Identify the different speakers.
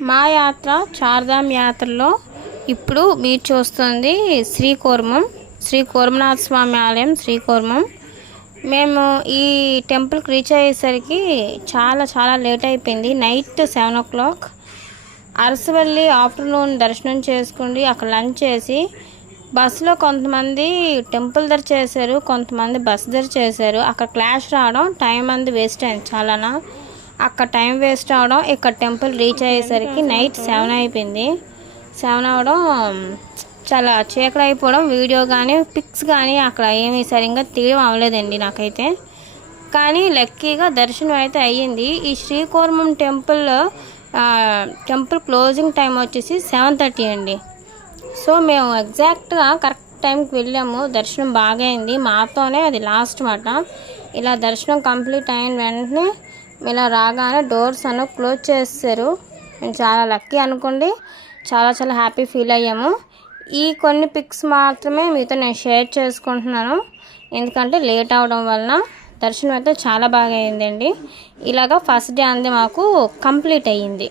Speaker 1: మా యాత్ర చార్ధామ్ యాత్రలో ఇప్పుడు మీరు చూస్తుంది శ్రీకూర్మం శ్రీ కూర్మనాథ స్వామి ఆలయం శ్రీకూర్మం. మేము ఈ టెంపుల్కి రీచ్ అయ్యేసరికి చాలా చాలా లేట్ అయిపోయింది. Night seven o'clock. Arasavalli afternoon దర్శనం చేసుకుని అక్కడ లంచ్ చేసి బస్సులో కొంతమంది టెంపుల్ ధర చేశారు కొంతమంది బస్ ధర చేశారు. అక్కడ క్లాష్ రావడం టైం అంది వేస్ట్ అయింది చాలానా. అక్కడ టైం వేస్ట్ అవడం ఇక్కడ టెంపుల్ రీచ్ అయ్యేసరికి నైట్ సెవెన్ అయిపోయింది. సెవెన్ అవడం చాలా చీకటి అయిపోవడం వీడియో కానీ పిక్స్ కానీ అక్కడ ఏమీ సరిగ్గా తీయడం అవ్వలేదండి నాకైతే. కానీ లక్కీగా దర్శనం అయితే అయ్యింది. ఈ Srikurmam temple temple closing time వచ్చేసి సెవెన్ థర్టీ అండి. సో మేము ఎగ్జాక్ట్గా కరెక్ట్ టైంకి వెళ్ళాము. దర్శనం బాగా అయింది. మాతోనే అది లాస్ట్ మాట. ఇలా దర్శనం కంప్లీట్ అయిన వెంటనే ఇలా రాగానే డోర్స్ అను క్లోజ్ చేస్తారు మేము చాలా లక్కీ అనుకోండి. చాలా చాలా హ్యాపీ ఫీల్ అయ్యాము. ఈ కొన్ని పిక్స్ మాత్రమే మీతో నేను షేర్ చేసుకుంటున్నాను. ఎందుకంటే లేట్ అవడం వలన దర్శనం అయితే చాలా బాగా అయిందండి. ఇలాగా ఫస్ట్ డే అంది మాకు కంప్లీట్ అయ్యింది.